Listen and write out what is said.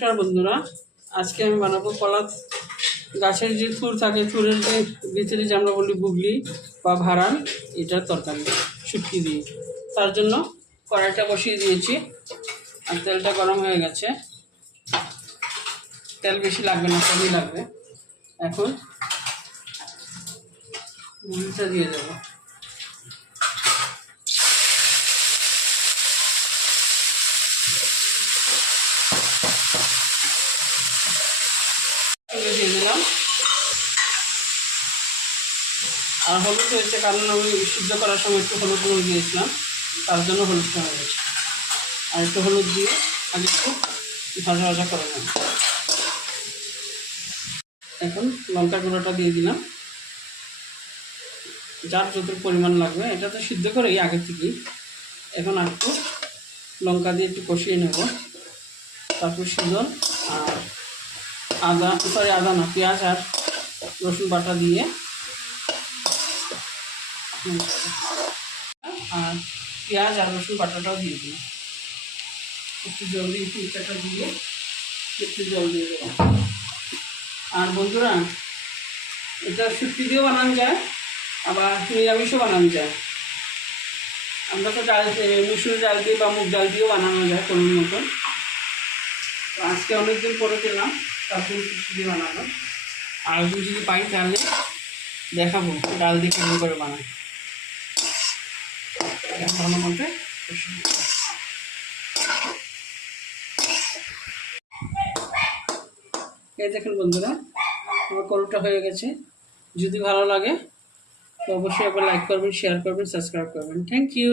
নমস্কার বন্ধুরা, আজকে আমি বানাবো কলা গাছের যে থুর থাকে, থুরের যে ভিতরে যে আমরা বলি বুগলি বা ভাড়ান, এটার তরকারি শুটকি দিয়ে। তার জন্য কড়াইটা বসিয়ে দিয়েছি আর তেলটা গরম হয়ে গেছে। তেল বেশি লাগবে না, কমই লাগবে। এখন মুড়িটা দিয়ে দেবো। দিয়ে দিলাম। আর হলুদ হয়েছে কারণ আমি সিদ্ধ করার সময় একটু হলুদ গুঁড়ো দিয়েছিলাম, তার জন্য হলুদটা হয়ে গেছে। আর একটু হলুদ দিয়ে আগে একটু ভাজা ভাজা করে নেব। এখন লঙ্কা গুঁড়োটা দিয়ে দিলাম, যার যত পরিমাণ লাগবে। এটা তো সিদ্ধ করেই আগে থেকেই। এখন আর একটু লঙ্কা দিয়ে একটু কষিয়ে নেব। তারপর সুন্দর আর আদা না, পেঁয়াজ আর রসুন বাটা দিয়ে আর পেঁয়াজ আর রসুন বাটাটাও দিয়ে দিই। একটু জল দিয়ে ফুলটাটা দিয়ে একটু জল দিয়ে দেবো। আর বন্ধুরা, এটা শুটকি দিয়েও বানানো যায়, আবার নিরামিষও বানানো যায়। আমরা তো ডাল মুসুর ডাল দিয়ে বা মুগ ডাল দিয়েও বানানো যায় কোনো মতন। তো আজকে অনেকদিন পরে পেলাম, তারপর শুটকি দিয়ে বানাবো। আর যদি পাই তাহলে দেখাবো ডাল দিয়ে কেমন করে বানাই। ভালো মতো এই দেখুন বন্ধুরা, আমার কলটা হয়ে গেছে। যদি ভালো লাগে তো অবশ্যই একবার লাইক করবেন, শেয়ার করবেন, সাবস্ক্রাইব করবেন। Thank you.